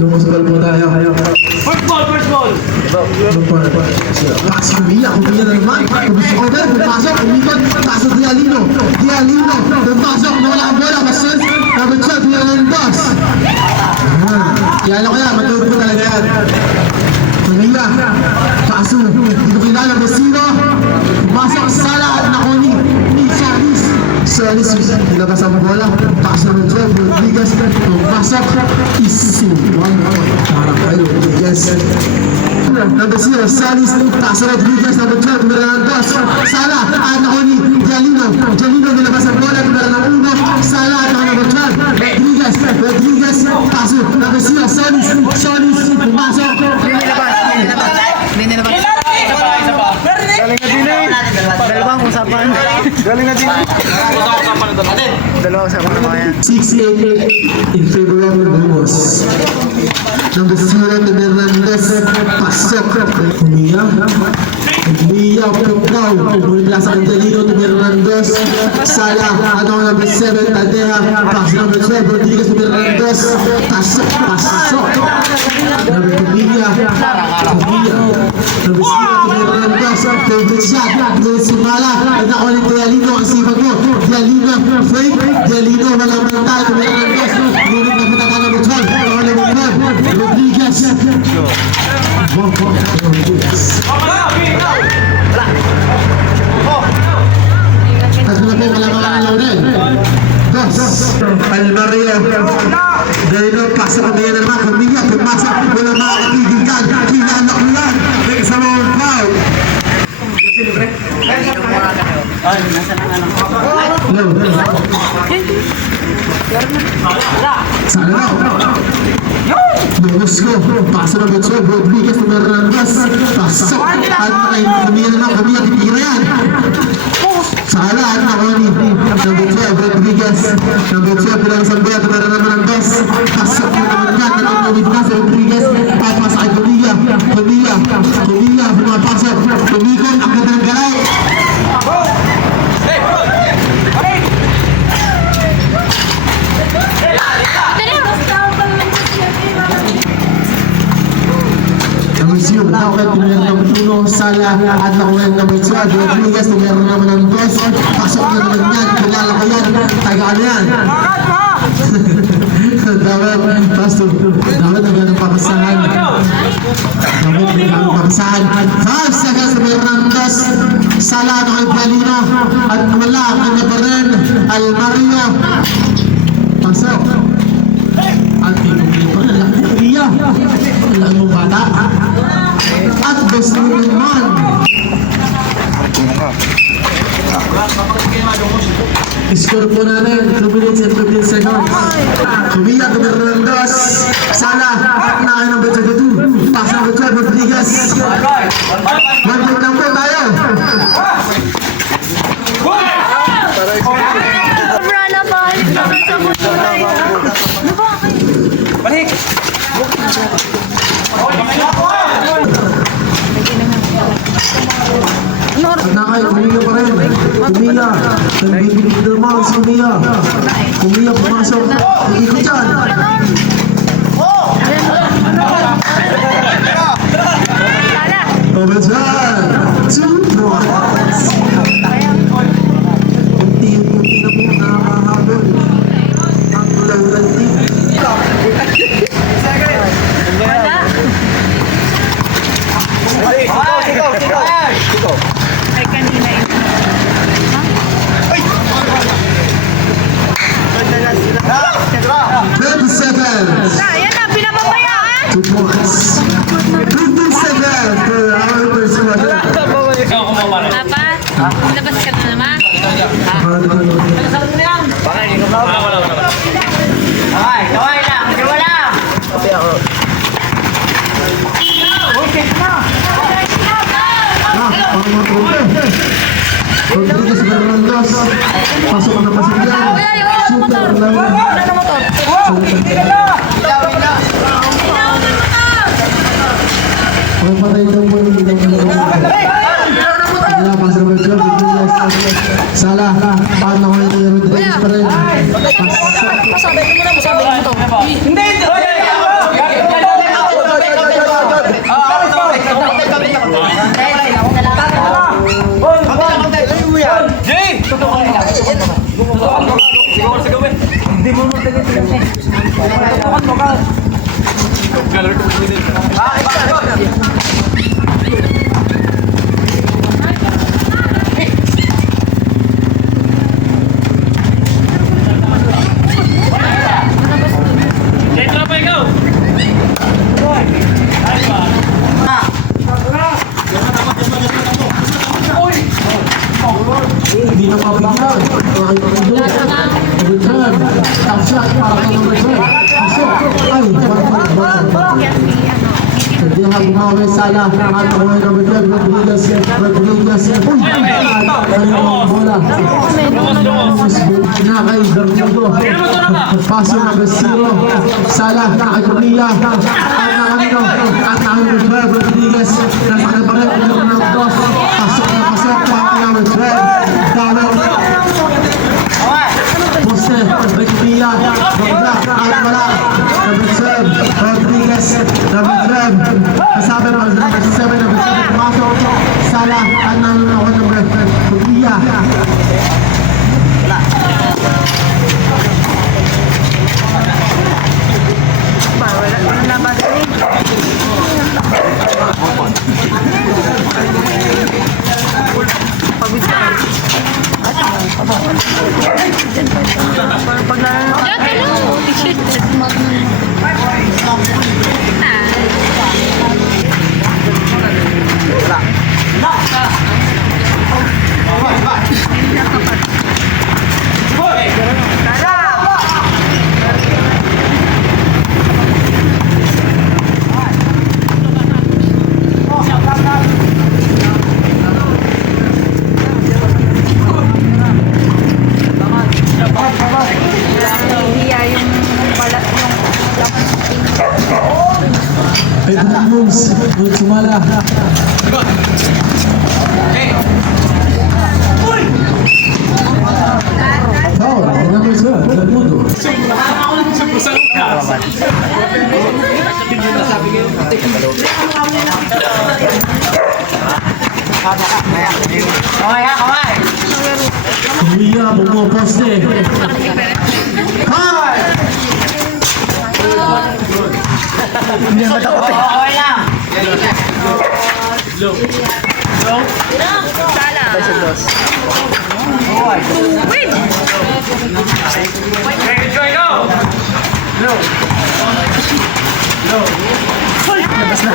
Lumos ball po tayo. First ball! Pass Kumilla na naman. Over, pumasok, umikot, pasok Dialino, pumasok, nawala ang bola, Bastos, number 12, Fernandez. Kaya ko yan, matuloy po talaga yan. Kumilla, paso, hindi ko kilala, Basino, pumasok, Sala at Nakoni, Solis, nilabas ang bola, paso ng 12, Rodriguez, pumasok, isin, 1 point, para kayo, Rodriguez. Number 0, Solis, paso Rodriguez, number 12, Fernandez, Sala at Nakoni, Dialino, nilabas ang bola, number 1, Sala at number 12, Rodriguez, paso, number 0, Solis, pumasok, Hindi nilabas. Galing na din eh. Dalawang usapan. Galing na din. Dalawang usapan na mga yan. 6-8 in favor of Lumos. Number 0 to Fernandez, pasok. Kumilla, Pugdaw, mula sa Candelino to Fernandez, Sala, number 7, Tadea, pass number 12, Rodriguez to Fernandez, pasok. Number Kumilla, number 0 to Fernandez, favorite shot, Luis Sumala, ako ni Dialino, ang sipag mo, Dialino, fake, walang mental, to Fernandez, ngunit na punta ka number 12, Rodriguez, at mula po kalamangan ng Laurel. Almario. Dahil pasok ang bayan naman. Kumilla, pumasok. Walang mga katigigan. Kilala ko lang. May kasama ang foul. Sana daw. Lumos ko. Pasok ng Betso. Rodriguez to Fernandez. Pasok. At Kumilla naman. Kumilla, titira yan. Sala at Nakoni, number 12, Rodriguez, number 12, bilang isang bola, tumara naman ang dos, pasok mo naman yan, nakakawid na sa Rodriguez, papasa kay Kumilla, pumapasok, tumikon, ang ganda ng galay. Number 0, Nakawid, tumira ng 1, Sala at Nakawid number 12, Rodriguez, tumira naman ng 2, pasok na naman yan, kilala ko yan, tagaan yan. Dapat, Pastor, dapat na ganang papasahan. Dapat na ganang papasahan. 5 seconds, Fernandez, Sala at Nakawid Palino, at wala, kanya pa rin, Almario, pasok. At pinumili ko na lang, wala mo bata. At gusto naman. Score po natin 2 minutes and 15 seconds. Kumilla to Fernandez, Sala at nakay ng Betso 2. Pass ng Betso, Rodriguez. 1 point lang po tayo. Sobra na ba? Sa mundo na yun. Ano ba? Balik! Nakay, Kumilla pa rin. Kumilla. Nagbibigil naman si Kumilla. Kumilla pumasok. Ikot dyan. Over dyan. 2 points. Kunti na po nakakahabol. Ang Laurel team. Wala. Ay, kanina yun. 20 seconds. Yan na, pinapabayaan. 2 points. 15 seconds for our first quarter. Papa, labas ka na naman. Kaway lang! Rodriguez Fernandez. Pasok ang napasigyan. Super lang. Ang patay daw po yung bidang wala, pasok ng Betso. Sala. Paano ko yung Rodriguez pa rin. Pasok. Masabi mo to. Hindi! Centro pa ikaw. Hindi na mabigyan. Return. Top shot para kay number 12. Pasok. Ay, hindi ha bumawi Sala. At buhay number 12. Rodriguez. Uy! Kalimang bola. Na kay Bermudo. Paso number 0. Sala. Na kay Cornilla. At na kay number 12. Rodriguez. Nasa kay pa rin. Number 2. Pasok na pasok. Number 12. Dawel. Poste. Bermudia. Bagla. At wala. Number 12. Rodriguez. Number 12. Kasama naman sa number 7. Number 7. Pumasok. Sala. At naman ako number 12. Bermudia. Wala na ba rin? Pagod ka. Paglalaro ka. Hiya yung pala yung laman sa Pedro Moves. Sumala. Foul. Number 12. Bermudo. Kuya, bumuposte. Hi! Hindi na matakot eh. Okay lang. Sala. Win! Ready, go! Labas na.